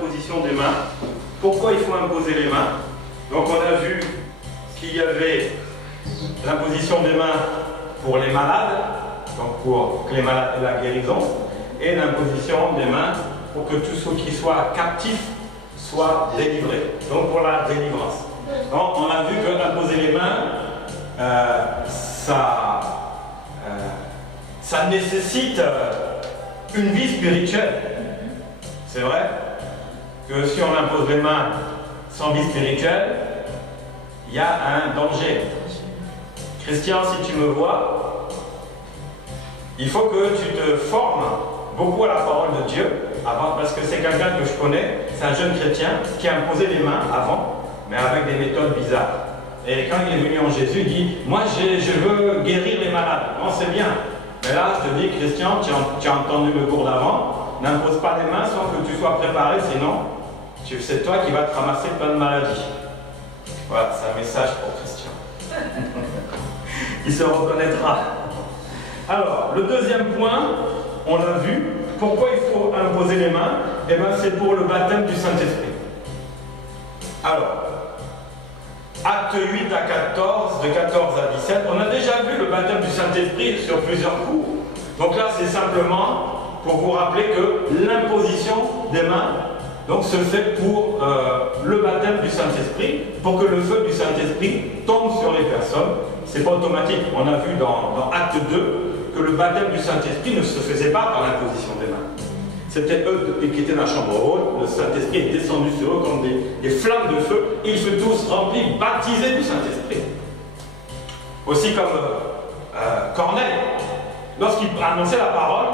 l'imposition des mains. Pourquoi il faut imposer les mains? Donc on a vu qu'il y avait l'imposition des mains pour les malades, donc pour que les malades aient la guérison, et l'imposition des mains pour que tous ceux qui soient captifs soient délivrés, donc pour la délivrance. Donc on a vu que imposer les mains, ça nécessite une vie spirituelle. C'est vrai que si on impose les mains sans vie spirituelle, il y a un danger. Christian, si tu me vois, il faut que tu te formes beaucoup à la parole de Dieu avant, parce que c'est quelqu'un que je connais, c'est un jeune chrétien qui a imposé les mains avant, mais avec des méthodes bizarres. Et quand il est venu en Jésus, il dit, moi je veux guérir les malades. Bon, c'est bien. Mais là, je te dis, Christian, tu as entendu le cours d'avant, n'impose pas les mains sans que tu sois préparé, sinon c'est toi qui vas te ramasser plein de maladies. Voilà, c'est un message pour Christian. Il se reconnaîtra. Alors, le deuxième point, on l'a vu. Pourquoi il faut imposer les mains? Eh bien, c'est pour le baptême du Saint-Esprit. Alors, acte 8 à 14, de 14 à 17, on a déjà vu le baptême du Saint-Esprit sur plusieurs cours. Donc là, c'est simplement pour vous rappeler que l'imposition des mains donc, se fait pour le baptême du Saint-Esprit, pour que le feu du Saint-Esprit tombe sur les personnes. Ce n'est pas automatique. On a vu dans acte 2 que le baptême du Saint-Esprit ne se faisait pas par l'imposition des mains. C'était eux qui étaient dans la chambre haute, le Saint-Esprit est descendu sur eux comme des flammes de feu, ils furent tous remplis, baptisés du Saint-Esprit. Aussi comme Corneille, lorsqu'il annonçait la parole,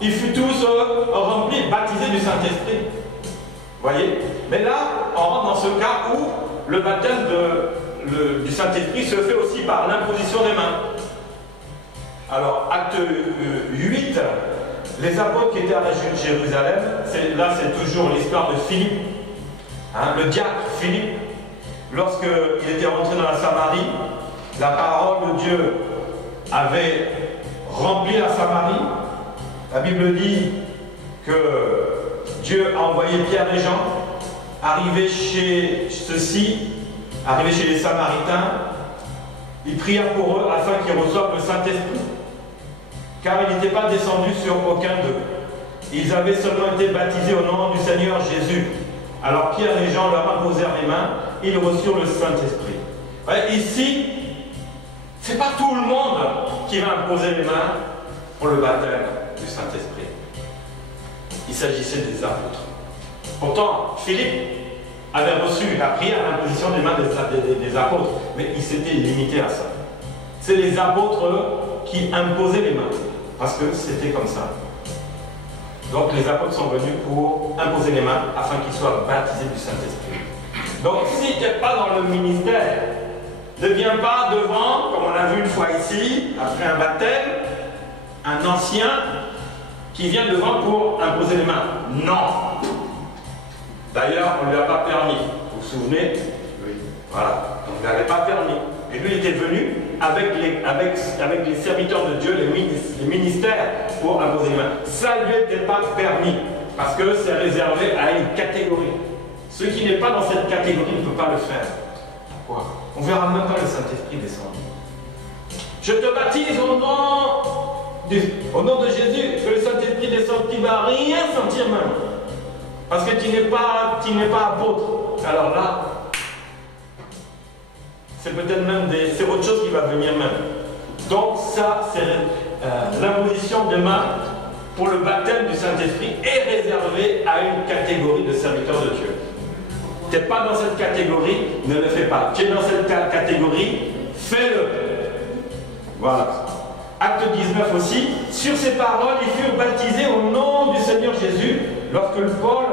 ils furent tous remplis, baptisés du Saint-Esprit. Voyez? Mais là, on rentre dans ce cas où le baptême du Saint-Esprit se fait aussi par l'imposition des mains. Alors, acte 8, les apôtres qui étaient à Jérusalem, là c'est toujours l'histoire de Philippe, hein, le diacre Philippe, lorsqu'il était rentré dans la Samarie, la parole de Dieu avait rempli la Samarie. La Bible dit que Dieu a envoyé Pierre et Jean, arrivés chez ceux-ci, arrivés chez les Samaritains, il pria pour eux afin qu'ils reçoivent le Saint-Esprit. Car il n'était pas descendu sur aucun d'eux. Ils avaient seulement été baptisés au nom du Seigneur Jésus. Alors Pierre et Jean leur imposèrent les mains, ils reçurent le Saint-Esprit. Ici, ce n'est pas tout le monde qui va imposer les mains pour le baptême du Saint-Esprit. Il s'agissait des apôtres. Pourtant, Philippe avait reçu la prière à l'imposition des mains des apôtres, mais il s'était limité à ça. C'est les apôtres qui imposaient les mains. Parce que c'était comme ça. Donc les apôtres sont venus pour imposer les mains afin qu'ils soient baptisés du Saint-Esprit. Donc si tu n'es pas dans le ministère, ne viens pas devant, comme on a vu une fois ici, après un baptême, un ancien qui vient devant pour imposer les mains. Non. D'ailleurs, on ne lui a pas permis. Vous vous souvenez? Oui. Voilà. On ne lui avait pas permis. Et lui, il était venu avec les serviteurs de Dieu, les ministères, pour imposer les mains. Ça ne lui était pas permis, parce que c'est réservé à une catégorie. Ce qui n'est pas dans cette catégorie ne peut pas le faire. Pourquoi? On ne verra même pas le Saint-Esprit descendre. Je te baptise au nom de Jésus, que le Saint-Esprit descende, tu ne vas rien sentir même. Parce que tu n'es pas apôtre. Alors là, c'est peut-être même c'est autre chose qui va venir même. Donc ça, c'est l'imposition des mains pour le baptême du Saint-Esprit est réservée à une catégorie de serviteurs de Dieu. Tu n'es pas dans cette catégorie, ne le fais pas. Tu es dans cette catégorie, fais-le. Voilà. Acte 19 aussi. Sur ces paroles, ils furent baptisés au nom du Seigneur Jésus. Lorsque Paul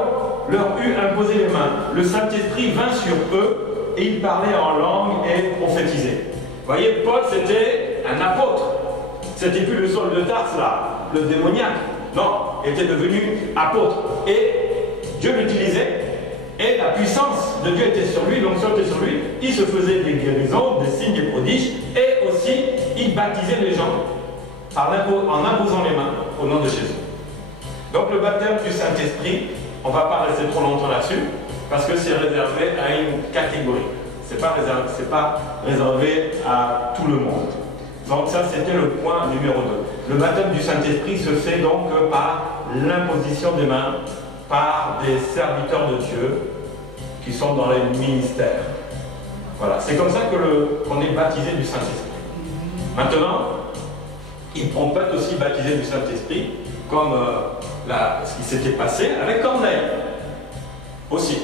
leur eut imposé les mains, le Saint-Esprit vint sur eux et il parlait en langue et prophétisait. Vous voyez, Paul, c'était un apôtre. C'était plus le Saul de Tarse, là, le démoniaque. Non, il était devenu apôtre. Et Dieu l'utilisait. Et la puissance de Dieu était sur lui, l'onction était sur lui. Il se faisait des guérisons, des signes, des prodiges. Et aussi, il baptisait les gens en imposant les mains au nom de Jésus. Donc le baptême du Saint-Esprit On ne va pas rester trop longtemps là-dessus, parce que c'est réservé à une catégorie. Ce n'est pas réservé à tout le monde. Donc ça, c'était le point numéro 2. Le baptême du Saint-Esprit se fait donc par l'imposition des mains par des serviteurs de Dieu qui sont dans les ministères. Voilà, c'est comme ça qu'on est baptisé du Saint-Esprit. Maintenant, on peut être aussi baptisé du Saint-Esprit, comme ce qui s'était passé avec Corneille. Aussi.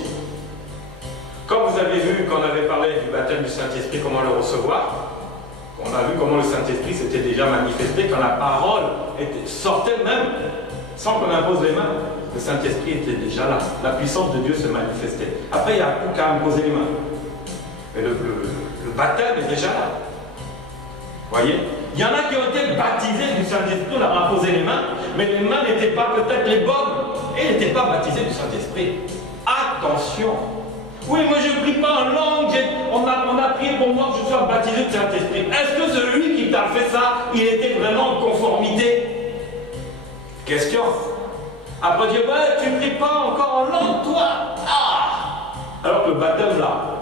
Comme vous avez vu qu'on avait parlé du baptême du Saint-Esprit, comment le recevoir, on a vu comment le Saint-Esprit s'était déjà manifesté, quand la parole sortait même, sans qu'on impose les mains. Le Saint-Esprit était déjà là. La puissance de Dieu se manifestait. Après, il n'y a plus qu'à imposer les mains. Mais le baptême est déjà là. Vous voyez? Il y en a qui ont été baptisés du Saint-Esprit, on leur a posé les mains, mais les mains n'étaient pas peut-être les bonnes. Et ils n'étaient pas baptisés du Saint-Esprit. Attention! Oui, moi je ne prie pas en langue, on a prié pour moi que je sois baptisé du Saint-Esprit. Est-ce que celui qui t'a fait ça, il était vraiment en conformité? Question. Après dire, ouais, tu ne pries pas encore en langue, toi? Ah! Alors que le baptême là,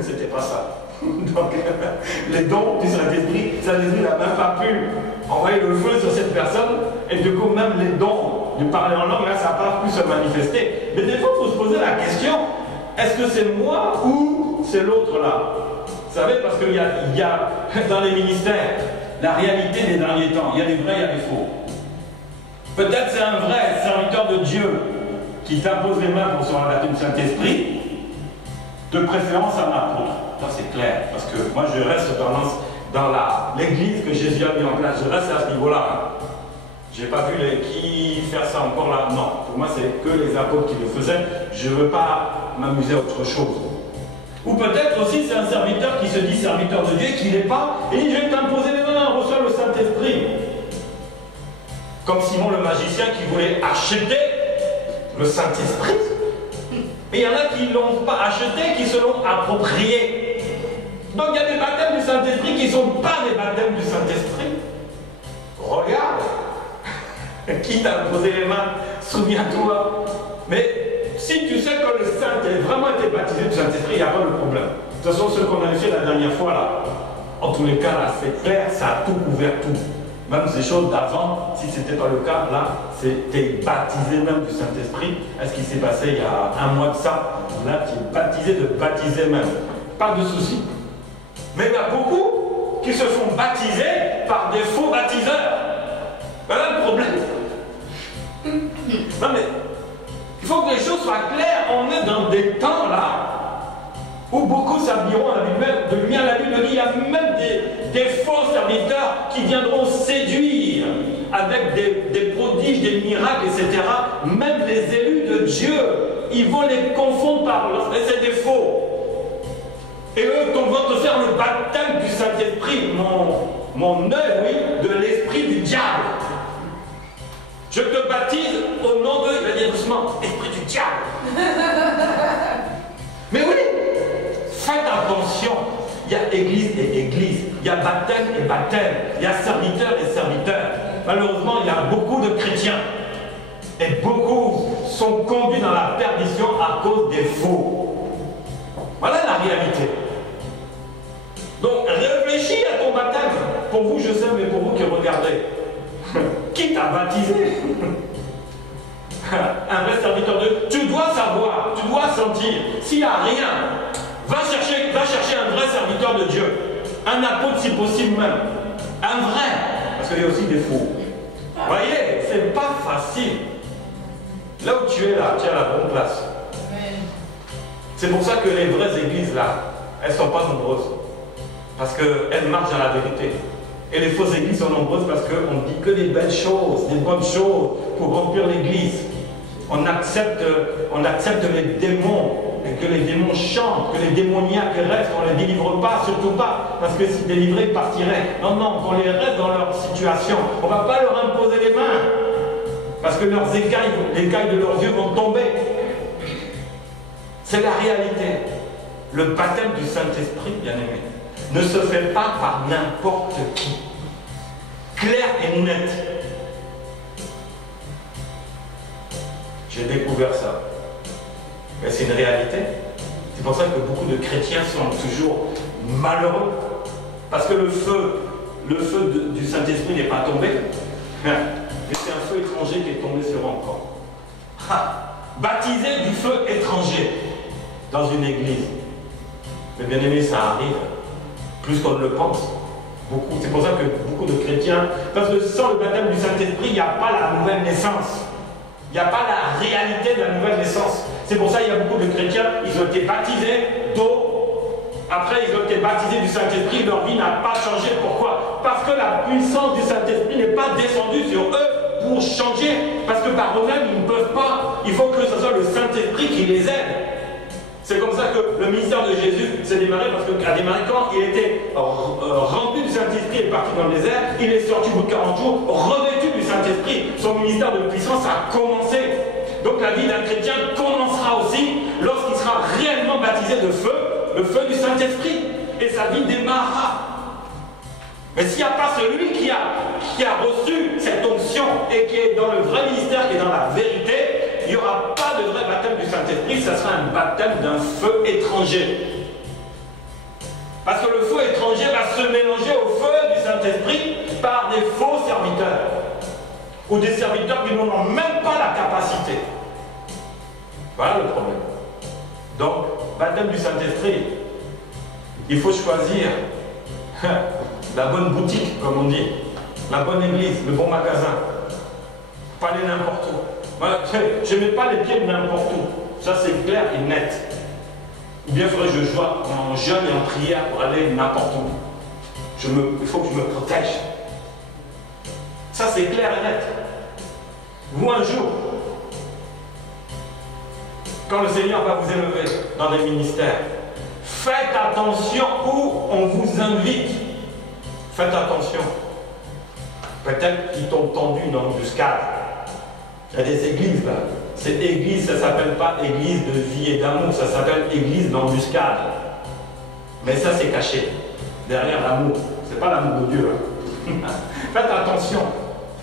c'était pas ça. Donc, les dons du Saint-Esprit, Saint-Esprit n'a même pas pu envoyer le feu sur cette personne, et du coup, même les dons de parler en langue, là, ça n'a pas pu se manifester. Mais des fois, il faut se poser la question, est-ce que c'est moi ou c'est l'autre là? Vous savez, parce qu'il y a dans les ministères la réalité des derniers temps. Il y a des vrais, il y a des faux. Peut-être c'est un vrai serviteur de Dieu qui t'impose les mains pour se revêtir du Saint-Esprit, de préférence un apôtre. Ça c'est clair, parce que moi je reste dans l'église que Jésus a mis en place, je reste à ce niveau-là. Je n'ai pas vu qui faire ça encore là, non. Pour moi c'est que les apôtres qui le faisaient, je ne veux pas m'amuser à autre chose. Ou peut-être aussi c'est un serviteur qui se dit serviteur de Dieu et qui n'est pas, et il dit je vais t'imposer les mains, reçois le Saint-Esprit. Comme Simon le magicien qui voulait acheter le Saint-Esprit. Et il y en a qui ne l'ont pas acheté, qui se l'ont approprié. Donc il y a des baptêmes du Saint-Esprit qui ne sont pas des baptêmes du Saint-Esprit. Regarde. Qui t'a imposé les mains? Souviens-toi. Mais si tu sais que le Saint a vraiment été baptisé du Saint-Esprit, il n'y a pas de problème. De toute façon, ce qu'on avait fait la dernière fois là, en tous les cas là, c'est clair, ça a tout couvert tout. Même ces choses d'avant, si ce n'était pas le cas, là, c'était baptisé même du Saint-Esprit. Est-ce qu'il s'est passé il y a un mois de ça? Là, tu es baptisé de baptiser même. Pas de souci. Mais il y a beaucoup qui se font baptiser par des faux baptiseurs. Voilà le problème. Non mais, il faut que les choses soient claires. On est dans des temps là où beaucoup s'habilleront à la Bible, à la Bible, il y a même des faux serviteurs qui viendront séduire avec des prodiges, des miracles, etc. Même les élus de Dieu, ils vont les confondre par mais c'est des faux. Et eux, on va te faire le baptême du Saint-Esprit, mon œil, oui, de l'esprit du diable. Je te baptise au nom de, il va dire doucement, esprit du diable. Mais oui, faites attention. Il y a église et église, il y a baptême et baptême, il y a serviteur et serviteur. Malheureusement, il y a beaucoup de chrétiens. Et beaucoup sont conduits dans la perdition à cause des faux. Voilà la réalité. Donc réfléchis à ton baptême. Pour vous, je sais, mais pour vous qui regardez. Qui t'a baptisé? Un vrai serviteur de Dieu. Tu dois savoir, tu dois sentir. S'il n'y a rien, va chercher un vrai serviteur de Dieu. Un apôtre si possible même. Un vrai. Parce qu'il y a aussi des faux. Vous voyez, c'est pas facile. Là où tu es là, tu es à la bonne place. C'est pour ça que les vraies églises là, elles ne sont pas nombreuses. Parce qu'elles marchent dans la vérité. Et les fausses églises sont nombreuses parce qu'on dit que des belles choses, des bonnes choses pour remplir l'église. On accepte les démons, et que les démons chantent, que les démoniaques restent, on ne les délivre pas, surtout pas, parce que si délivrés, ils partiraient. Non, non, qu'on les reste dans leur situation. On ne va pas leur imposer les mains, parce que leurs écailles, l'écaille de leurs yeux vont tomber. C'est la réalité. Le baptême du Saint-Esprit, bien aimé, ne se fait pas par n'importe qui. Clair et net. Je J'ai découvert ça. Mais c'est une réalité. C'est pour ça que beaucoup de chrétiens sont toujours malheureux. Parce que le feu du Saint-Esprit n'est pas tombé. Mais c'est un feu étranger qui est tombé sur eux encore. Baptisé du feu étranger dans une église. Mais bien aimé, ça arrive. Plus qu'on ne le pense. Beaucoup. C'est pour ça que beaucoup de chrétiens, parce que sans le baptême du Saint-Esprit, il n'y a pas la nouvelle naissance. Il n'y a pas la réalité de la nouvelle naissance. C'est pour ça qu'il y a beaucoup de chrétiens, ils ont été baptisés d'eau. Après, ils ont été baptisés du Saint-Esprit, leur vie n'a pas changé. Pourquoi? Parce que la puissance du Saint-Esprit n'est pas descendue sur eux pour changer. Parce que par eux-mêmes, ils ne peuvent pas. Il faut que ce soit le Saint-Esprit qui les aide. C'est comme ça que le ministère de Jésus s'est démarré, parce qu'à démarrer quand il était rempli du Saint-Esprit et parti dans le désert, il est sorti au bout de 40 jours, revêtu du Saint-Esprit. Son ministère de puissance a commencé. Donc la vie d'un chrétien commencera aussi lorsqu'il sera réellement baptisé de feu, le feu du Saint-Esprit. Et sa vie démarrera. Mais s'il n'y a pas celui qui a reçu cette onction et qui est dans le vrai ministère, qui est dans la vérité, il n'y aura pas de vrai baptême du Saint-Esprit, ça sera un baptême d'un feu étranger. Parce que le feu étranger va se mélanger au feu du Saint-Esprit par des faux serviteurs. Ou des serviteurs qui n'en ont même pas la capacité. Voilà le problème. Donc, baptême du Saint-Esprit, il faut choisir la bonne boutique, comme on dit, la bonne église, le bon magasin. Pas aller n'importe où. Moi, je ne mets pas les pieds n'importe où. Ça, c'est clair et net. Ou bien il faudrait que je joue en jeûne et en prière pour aller n'importe où. Il faut que je me protège. Ça, c'est clair et net. Vous, un jour, quand le Seigneur va vous élever dans des ministères, faites attention où on vous invite. Faites attention. Peut-être qu'ils t'ont tendu une embuscade. Il y a des églises là. Cette église, ça ne s'appelle pas église de vie et d'amour, ça s'appelle église d'embuscade. Mais ça, c'est caché. Derrière l'amour. Ce n'est pas l'amour de Dieu. Hein. Faites attention.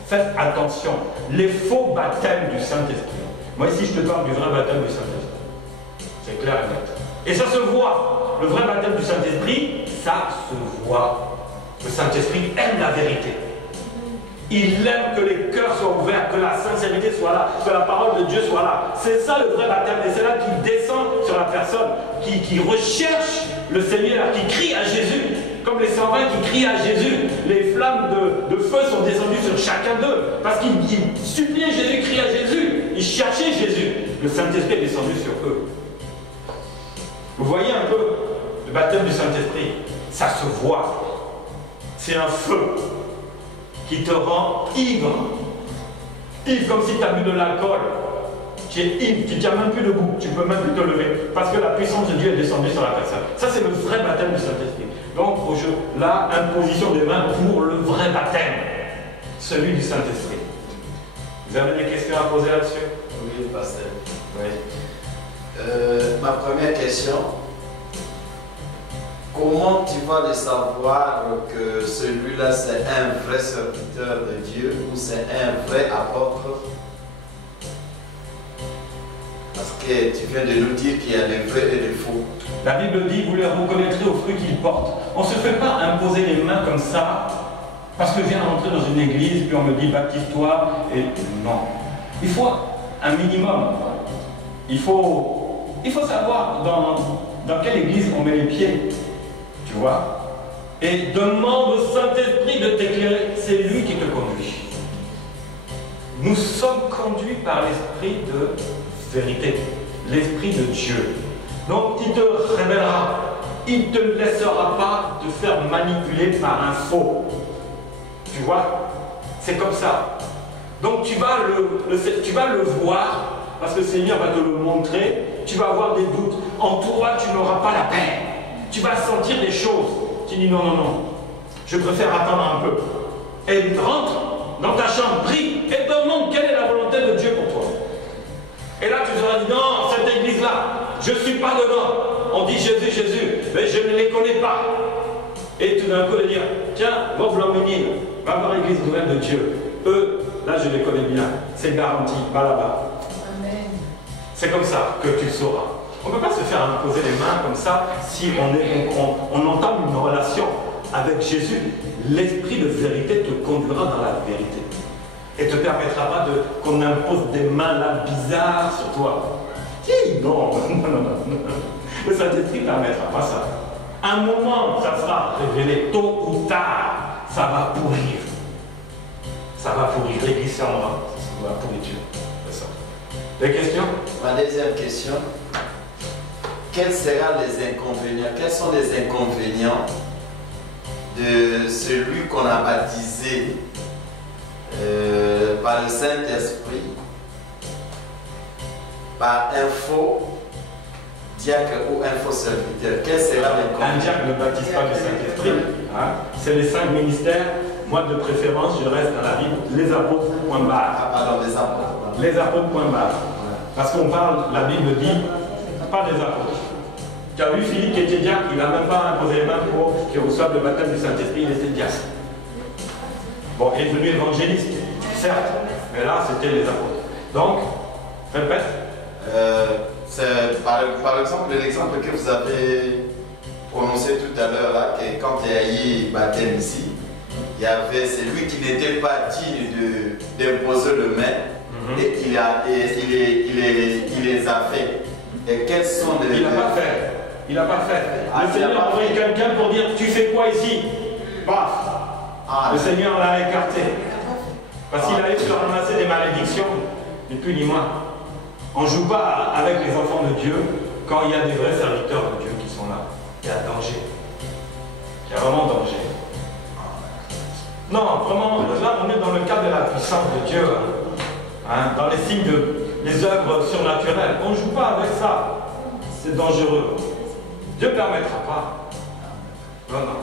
Faites attention. Les faux baptêmes du Saint-Esprit. Moi, ici, je te parle du vrai baptême du Saint-Esprit. C'est clair et net. Et ça se voit. Le vrai baptême du Saint-Esprit, ça se voit. Le Saint-Esprit aime la vérité. Il aime que les cœurs soient ouverts, que la sincérité soit là, que la parole de Dieu soit là. C'est ça le vrai baptême. Et c'est là qu'il descend sur la personne, qui recherche le Seigneur, qui crie à Jésus. Comme les 120 qui crient à Jésus. Les flammes de feu sont descendues sur chacun d'eux. Parce qu'ils suppliaient Jésus, crient à Jésus. Ils cherchaient Jésus. Le Saint-Esprit est descendu sur eux. Vous voyez un peu le baptême du Saint-Esprit. Ça se voit. C'est un feu qui te rend ivre. Ivre comme si tu as bu de l'alcool. Tu es ivre, tu n'as même plus de goût, tu ne peux même plus te lever. Parce que la puissance de Dieu est descendue sur la personne. Ça, c'est le vrai baptême du Saint-Esprit. Donc, là, imposition des mains pour le vrai baptême. Celui du Saint-Esprit. Vous avez des questions à poser là-dessus? Oui, pasteur. Oui. Ma première question. Comment tu vas le savoir que celui-là c'est un vrai serviteur de Dieu ou c'est un vrai apôtre? Parce que tu viens de nous dire qu'il y a des vrais et des faux. La Bible dit, vous les reconnaîtrez aux fruits qu'ils portent. On ne se fait pas imposer les mains comme ça, parce que je viens d'entrer dans une église, puis on me dit baptise-toi, et non. Il faut un minimum. Il faut savoir dans quelle église on met les pieds. Tu vois? Et demande au Saint-Esprit de t'éclairer. C'est lui qui te conduit. Nous sommes conduits par l'Esprit de vérité, l'Esprit de Dieu. Donc il te révélera. Il ne te laissera pas te faire manipuler par un faux. Tu vois? C'est comme ça. Donc tu vas le voir, parce que le Seigneur va te le montrer. Tu vas avoir des doutes. En toi, tu n'auras pas la paix. Tu vas sentir des choses. Tu dis non, non, non. Je préfère attendre un peu. Et rentre dans ta chambre, prie et demande quelle est la volonté de Dieu pour toi. Et là, tu te seras dit non, cette église-là, je ne suis pas dedans. On dit Jésus, Jésus, mais je ne les connais pas. Et tout d'un coup, de dire tiens, va vous l'emmener, va voir l'église nouvelle de Dieu. Eux, là, je les connais bien. C'est garanti, pas là-bas. Amen. C'est comme ça que tu le sauras. On ne peut pas se faire imposer les mains comme ça si on entame une relation avec Jésus. L'esprit de vérité te conduira dans la vérité. Et ne te permettra pas qu'on impose des mains là bizarres sur toi. Si, non, non. Le Saint-Esprit ne permettra pas ça. Un moment, ça sera révélé, tôt ou tard, ça va pourrir. Ça va pourrir, l'église fermera. Ça va pourrir Dieu. C'est ça. Des questions? Ma deuxième question. Quels seront les inconvénients? Quels sont les inconvénients de celui qu'on a baptisé par le Saint-Esprit, par un faux diacre ou un faux serviteur? Quel sera l'inconvénient? Un diacre ne baptise pas du Saint-Esprit. Hein? C'est les 5 ministères. Moi, de préférence, je reste dans la Bible. Les apôtres, point barre. Ah, pardon, les apôtres. Les apôtres, point barre. Parce qu'on parle, la Bible dit, pas des apôtres. Tu as vu Philippe qui était diacre, il n'a même pas imposé les mains pour qu'il reçoive le baptême du Saint-Esprit, il était diacre. Bon, il est devenu évangéliste, certes, mais là, c'était les apôtres. Donc, répète. C'est par exemple l'exemple que vous avez prononcé tout à l'heure, là, que quand il y a eu baptême ici, il y avait celui qui n'était pas digne d'imposer le main, et il les a fait. Et quels sont les... Il n'a pas fait. Il n'a pas fait. Le Seigneur a envoyé quelqu'un pour dire, tu fais quoi ici? Paf. Le Seigneur l'a écarté. Parce qu'il a eu de ramasser des malédictions, ni plus ni moins. On ne joue pas avec les enfants de Dieu quand il y a des vrais serviteurs de Dieu qui sont là. Il y a danger. Il y a vraiment danger. Non, vraiment, là on est dans le cadre de la puissance de Dieu. Hein, dans les signes les œuvres surnaturelles. On ne joue pas avec ça. C'est dangereux. Dieu ne permettra pas. Non, non.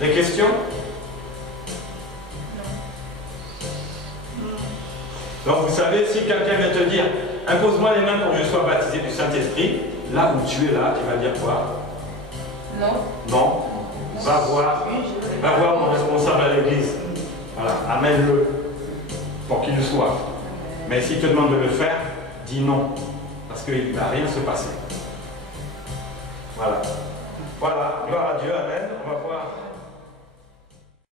Des questions? Donc vous savez, si quelqu'un vient te dire, impose-moi les mains pour que je sois baptisé du Saint-Esprit, là où tu es là, tu vas dire quoi? Non. Non. Va voir mon responsable à l'église. Voilà, amène-le pour qu'il le soit. Mais s'il te demande de le faire, dis non. Parce qu'il ne va rien se passer. Voilà. Voilà. Gloire à Dieu. Amen. On va voir.